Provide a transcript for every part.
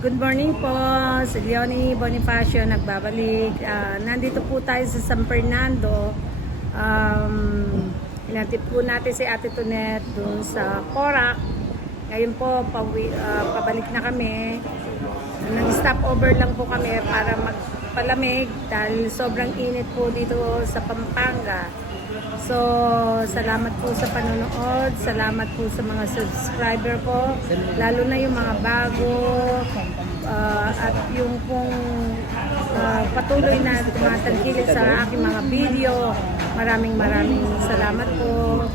Good morning po, si Leonie Bonifacio nagbabalik. Nandito po tayo sa San Fernando. Inatid po natin si Ate Tonet dun sa Porac. Ngayon po, pabalik na kami. Nag-stop over lang po kami para magpalamig dahil sobrang init po dito sa Pampanga. So, salamat po sa panonood, salamat po sa mga subscriber ko, lalo na yung mga bago, at yung pong patuloy na tumatangkilik sa aking mga video. Maraming salamat po.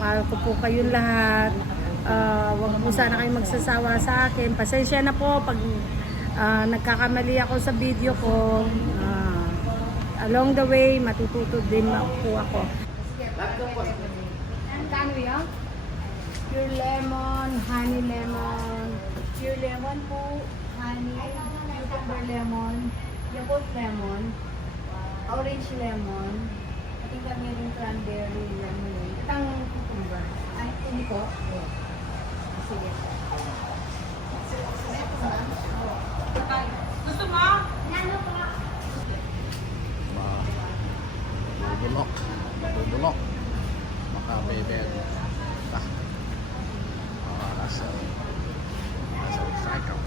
Mahal ko po kayong lahat. Huwag po sana kayong magsasawa sa akin. Pasensya na po pag nagkakamali ako sa video ko. Along the way, matututo din po ako. Kano yan? Pure lemon, honey lemon. Pure lemon po, honey, cucumber lemon, yakult lemon, orange lemon, at yung kami rin cranberry lemon. Itang cucumber. Ay, hindi po? Sige. Gusto mo? Nano po. Bubulok. Makabebe. Nasa cycle.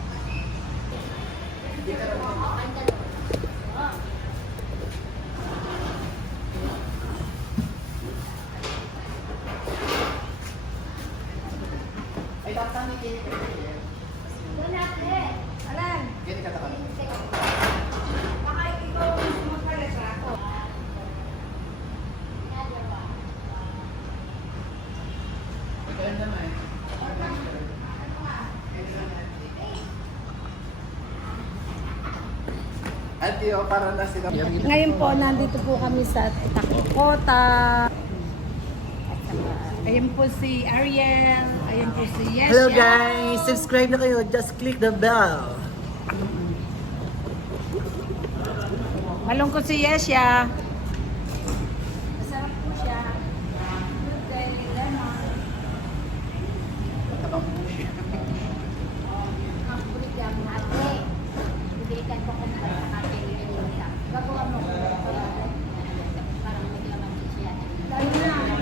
Ay, dapat kami kini. Alan? Kini kata kami. Baka ikaw magpala sa ako. Ikaw naman. At yung parang na sila. Ngayon po, nandito po kami sa Takikota. Ayan po si Ariel. Ayan po si Yesha. Hello guys! Subscribe na kayo. Just click the bell. Malungkot si Yesha. Masarap po siya. Good day, lemon.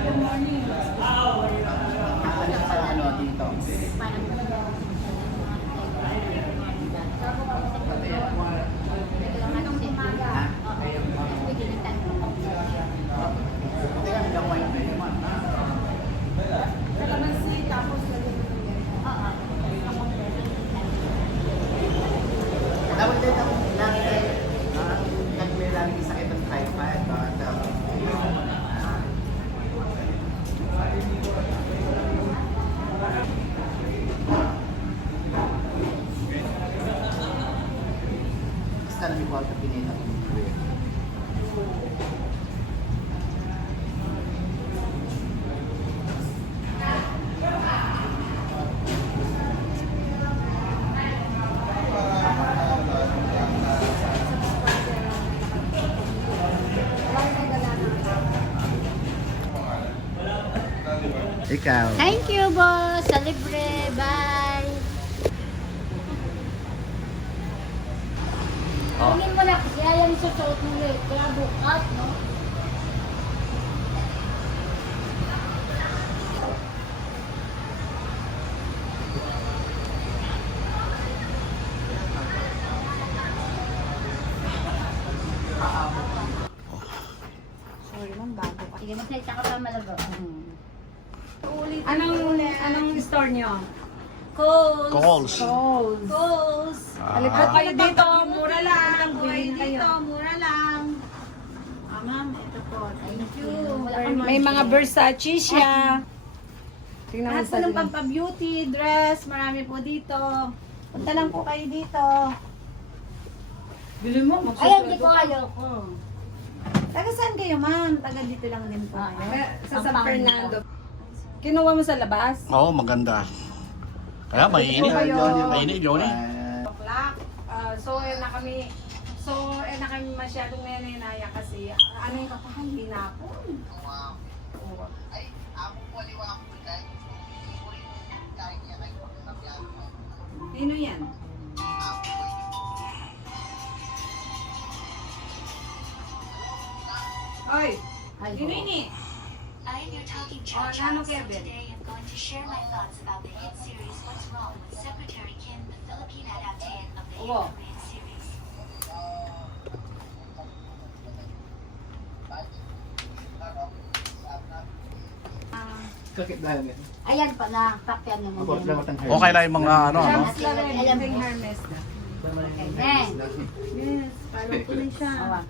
Good morning. Ano dito? Kaya ang gamay na naman. Kalamansi, tapos Dapat din ako lagi kahit may lagi sakit ng tripod. Basta namin ko ang pinita. Ikaw. Thank you, boss. Sa libre. Bye. Oh. Tingin mo na kasi ayan susuot mo ulit. Kaya bukat, no? sorry ma'am, bago ka. Sige, magsalita ka pa malago. Anong store nyo? Coles. Calls. Coles. Coles. Halika kayo dito, mura lang. Bili kayo. Mura lang. Ah, ma'am, ito po. Thank you. May mga Versace siya. Tingnan mo Lahat po sa ng pampabeauty, dress, marami po dito. Punta lang po kayo dito. Bili mo, Ay, hindi po kayo. Taga saan kayo, ma'am? Taga dito lang din po kayo. Sa San Fernando. Kinuha mo sa labas? Oo, maganda. Kaya mainit. Mainit, Johnny. Black. So, na kami masyadong nenenaya kasi ano yung kakahali na ako. Ay, ako waliwa ako dahil Sino yan? ako Okay po. I am your talking judge. Nano So Kevin? today I'm going to share my thoughts about the hit series What's Wrong with Secretary Kim, the Philippine adaptation of the hit Opo. Korean series. Kakit dahil yan. Ayan pa na, pakyan naman. Abot lang matang Okay lang yung mga ano, ano? Mas lang yung harness na. Eh, Yes, follow ko na siya. awa.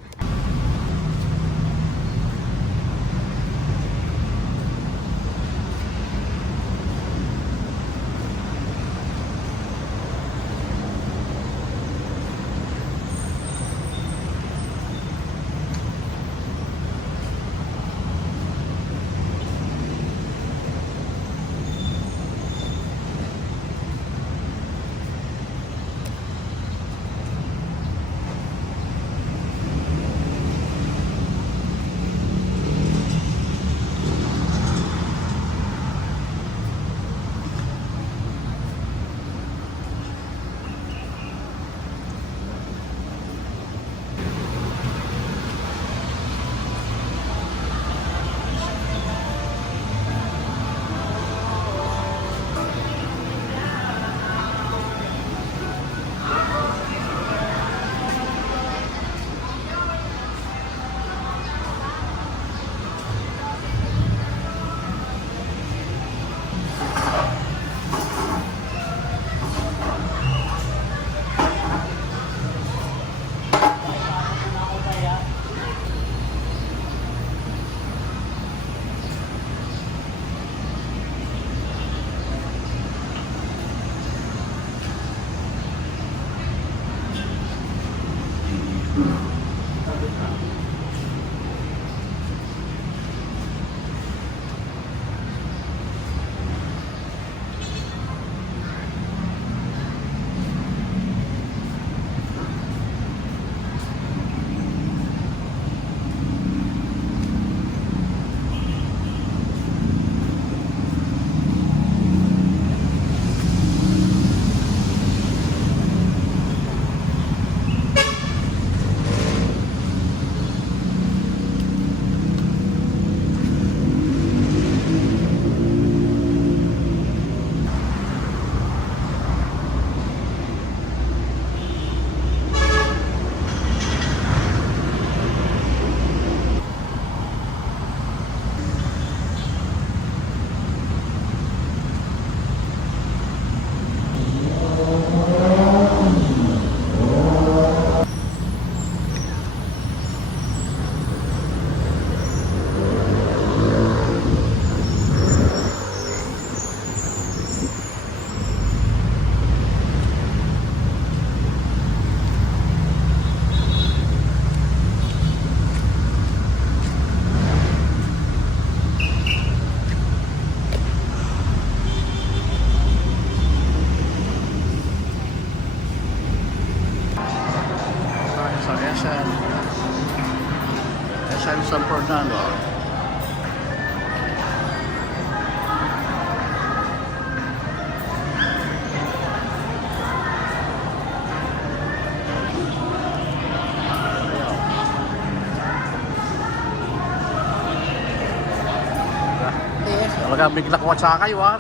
Sa SN. SN San Fernando. Talaga bigla ko at sakay, war.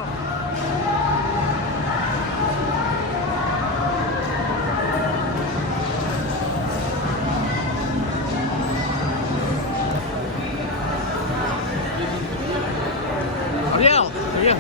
Ariel, Ariel.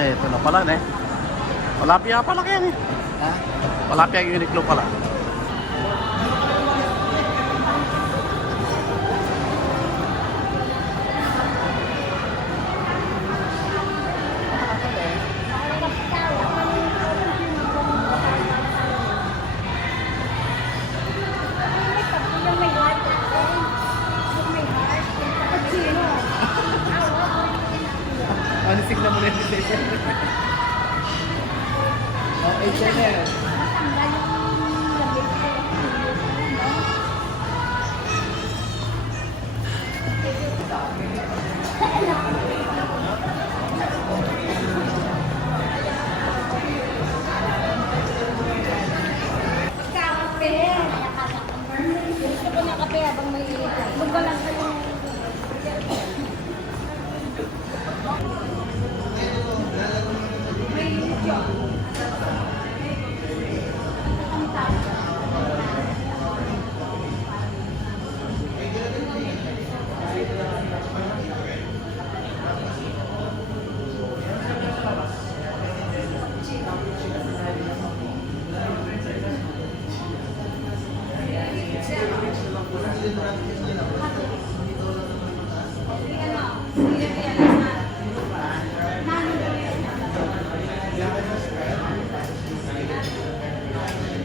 Ay, ito na pala eh. Palapia pala yan eh. Ha? Palapia yung Uniqlo pala. Ano sigla mo na yung station? Oh, H&M. Kape. Gusto ko ng kape habang may iit. Huwag lang kayo.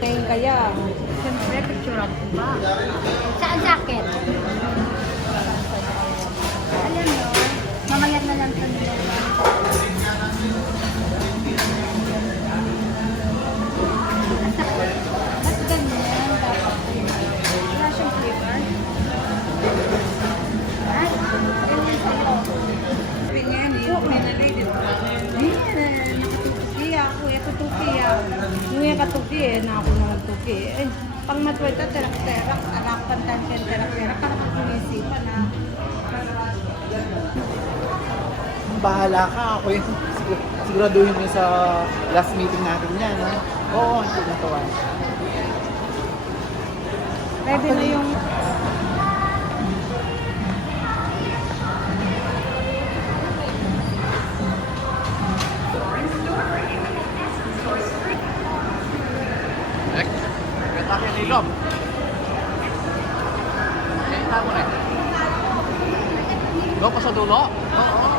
Ngayon kaya, siyempre, picture up ba? Saan jacket? Alam mo, mamaya na lang ito nila. Ba't ganyan? Dapat wala siyang flavor. Ay, ganyan sa'yo. Ganyan, yung pinalay dito. Nakatuki ako, tuki ako. Nung katuki na ako naman tuki. Eh, pang matweta, terak-terak, arapan, tansin, terak-terak, parang pag-iisipan na. Bahala ka. Ako yung siguraduhin mo sa last meeting natin yan. Ha? Oo, hindi natuwa. Ready na yung... Ganda kayo nilom. Eh, ita mo na. Doon pa sa dulo? Oo.